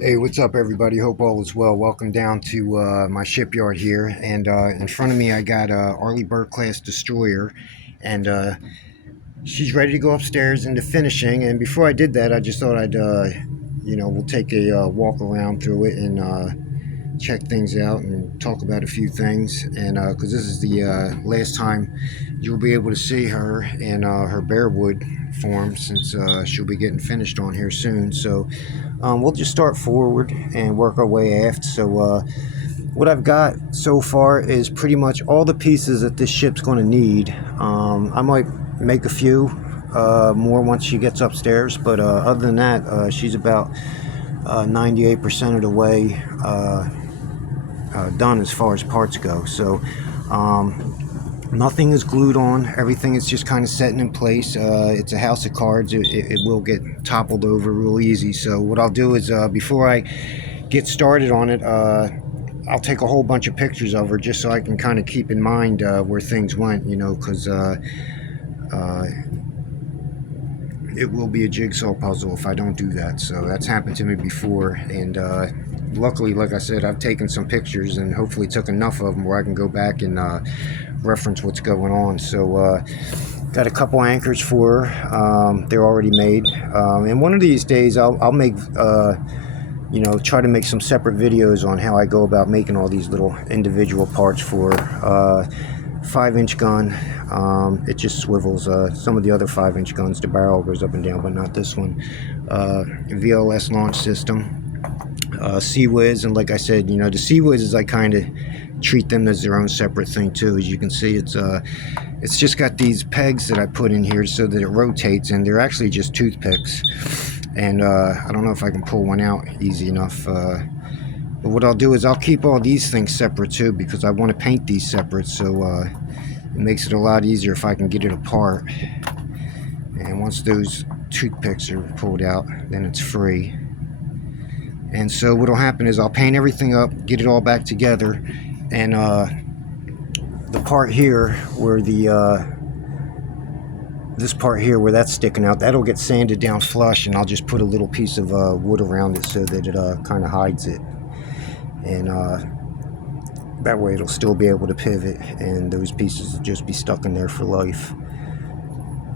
Hey, what's up, everybody? Hope all is well. Welcome down to my shipyard here, and in front of me I got Arleigh Burke class destroyer, and she's ready to go upstairs into finishing. And before I did that, I just thought we'll take a walk around through it and check things out and talk about a few things. And because this is the last time you'll be able to see her in her barewood form, since she'll be getting finished on here soon. So we'll just start forward and work our way aft. So what I've got so far is pretty much all the pieces that this ship's going to need. I might make a few more once she gets upstairs, but other than that, she's about 98% of the way done as far as parts go. So nothing is glued on. Everything is just kind of setting in place. It's a house of cards. It will get toppled over real easy. So what I'll do is before I get started on it, I'll take a whole bunch of pictures of her just so I can kind of keep in mind where things went, because it will be a jigsaw puzzle if I don't do that. So that's happened to me before, and luckily, like I said, I've taken some pictures and hopefully took enough of them where I can go back and reference what's going on. So got a couple anchors for her. They're already made, and one of these days I'll make try to make some separate videos on how I go about making all these little individual parts for 5-inch gun. It just swivels. Some of the other 5-inch guns, the barrel goes up and down, but not this one. VLS launch system. Sea-Wiz, and like I said, the Sea-Wiz, I kind of treat them as their own separate thing too. As you can see, it's just got these pegs that I put in here so that it rotates, and they're actually just toothpicks. And I don't know if I can pull one out easy enough. But what I'll do is I'll keep all these things separate too, because I want to paint these separate, so it makes it a lot easier if I can get it apart. And once those toothpicks are pulled out, then it's free. And so what'll happen is I'll paint everything up, get it all back together, and the part here where this part here where that's sticking out, that'll get sanded down flush, and I'll just put a little piece of wood around it so that it kind of hides it. And that way it'll still be able to pivot, and those pieces will just be stuck in there for life.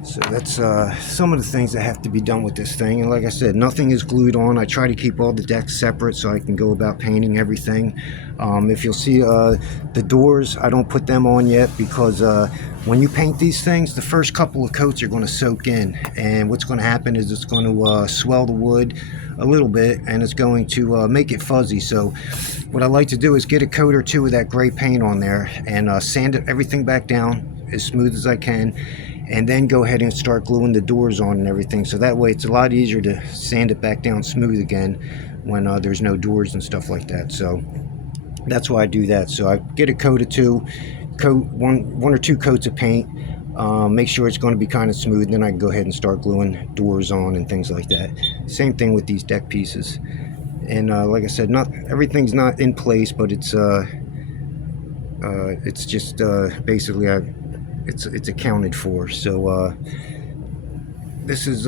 So that's some of the things that have to be done with this thing. And like I said, nothing is glued on. I try to keep all the decks separate so I can go about painting everything. If you'll see the doors, I don't put them on yet, because when you paint these things, the first couple of coats are going to soak in, and what's going to happen is it's going to swell the wood a little bit, and it's going to make it fuzzy. So what I like to do is get a coat or two of that gray paint on there and sand everything back down as smooth as I can, and then go ahead and start gluing the doors on and everything. So that way it's a lot easier to sand it back down smooth again when there's no doors and stuff like that. So that's why I do that. So I get a coat or two, one or two coats of paint, make sure it's going to be kind of smooth, then I can go ahead and start gluing doors on and things like that. Same thing with these deck pieces. And like I said, not everything's not in place, but it's just basically it's accounted for. So this is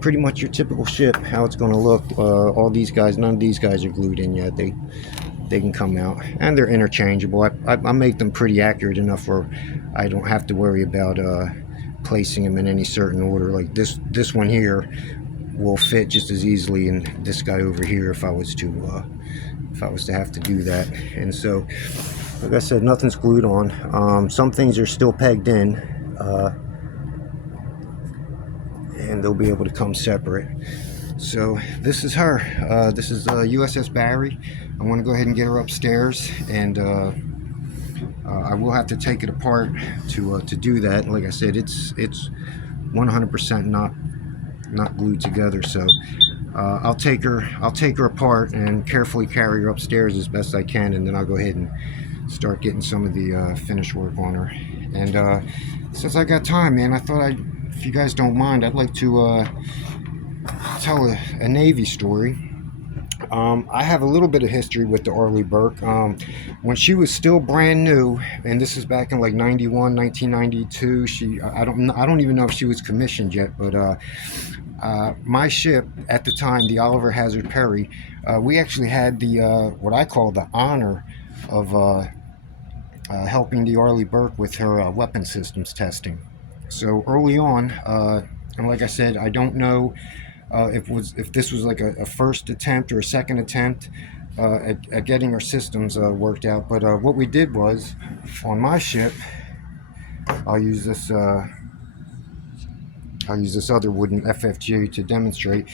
pretty much your typical ship, how it's going to look. All these guys, none of these guys are glued in yet. They can come out, and they're interchangeable. I make them pretty accurate enough where I don't have to worry about placing them in any certain order. Like this one here will fit just as easily in this guy over here if I was to have to do that. And so, like I said, nothing's glued on. Some things are still pegged in, and they'll be able to come separate. So this is her. This is USS Barry. I want to go ahead and get her upstairs, and I will have to take it apart to do that. Like I said, it's 100% not glued together. So I'll take her apart and carefully carry her upstairs as best I can, and then I'll go ahead and start getting some of the finish work on her. And since I got time, man, I thought if you guys don't mind, I'd like to tell a Navy story. I have a little bit of history with the Arleigh Burke. When she was still brand new, and this is back in like 1992, I don't even know if she was commissioned yet, but My ship at the time, the Oliver Hazard Perry, we actually had the what I call the honor of helping the Arleigh Burke with her weapon systems testing. So early on, and like I said, I don't know if this was like a first attempt or a second attempt at getting our systems worked out. But what we did was, on my ship, I'll use this. I'll use this other wooden FFG to demonstrate.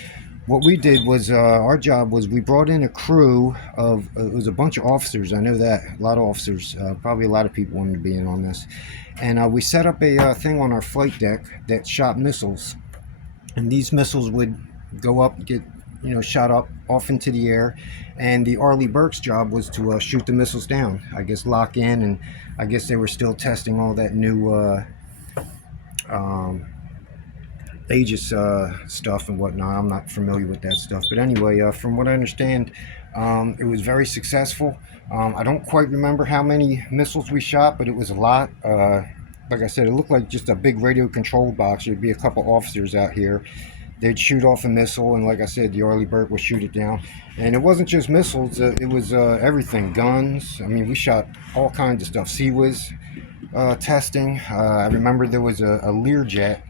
What we did was our job was we brought in a crew of it was a bunch of officers. I know that a lot of officers, probably a lot of people wanted to be in on this, and we set up a thing on our flight deck that shot missiles, and these missiles would go up, get shot up off into the air, and the Arleigh Burke's job was to shoot the missiles down. I guess lock in, and I guess they were still testing all that new um, Aegis stuff and whatnot. I'm not familiar with that stuff, but anyway, from what I understand, it was very successful. I don't quite remember how many missiles we shot, but it was a lot. Like I said, it looked like just a big radio controlled box. There'd be a couple officers out here. They'd shoot off a missile, and like I said, the Arleigh Burke would shoot it down. And it wasn't just missiles; it was everything, guns. I mean, we shot all kinds of stuff. Sea-Whiz testing. I remember there was a Learjet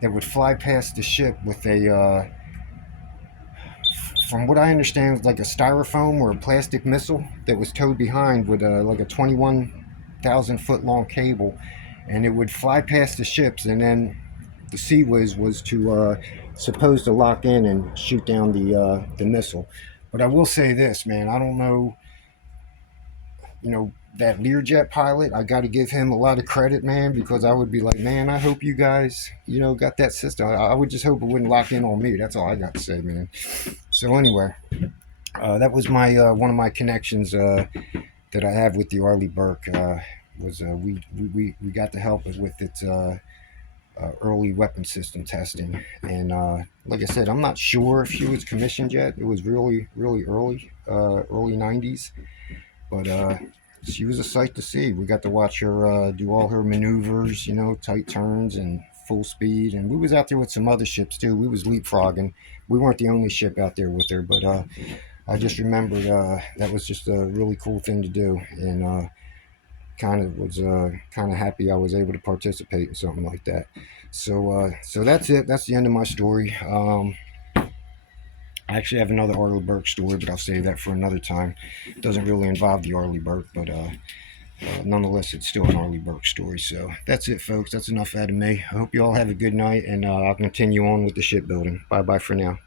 that would fly past the ship with a, from what I understand, it was like a styrofoam or a plastic missile that was towed behind with like a 21,000 foot long cable, and it would fly past the ships, and then the Sea-Whiz was to supposed to lock in and shoot down the missile. But I will say this, man, I don't know, that Learjet pilot, I got to give him a lot of credit, man, because I would be like, man, I hope you guys, got that system. I would just hope it wouldn't lock in on me. That's all I got to say, man. So anyway, that was my one of my connections that I have with the Arleigh Burke. Was we got to help it with its early weapon system testing, and like I said, I'm not sure if she was commissioned yet. It was really early, early 90s, but she was a sight to see. We got to watch her do all her maneuvers, tight turns and full speed. And we was out there with some other ships too. We was leapfrogging. We weren't the only ship out there with her, but I just remembered that was just a really cool thing to do, and kind of was kind of happy I was able to participate in something like that. So that's it. That's the end of my story. I actually have another Arleigh Burke story, but I'll save that for another time. It doesn't really involve the Arleigh Burke, but nonetheless, it's still an Arleigh Burke story. So that's it, folks. That's enough out of me. I hope you all have a good night, and I'll continue on with the shipbuilding. Bye-bye for now.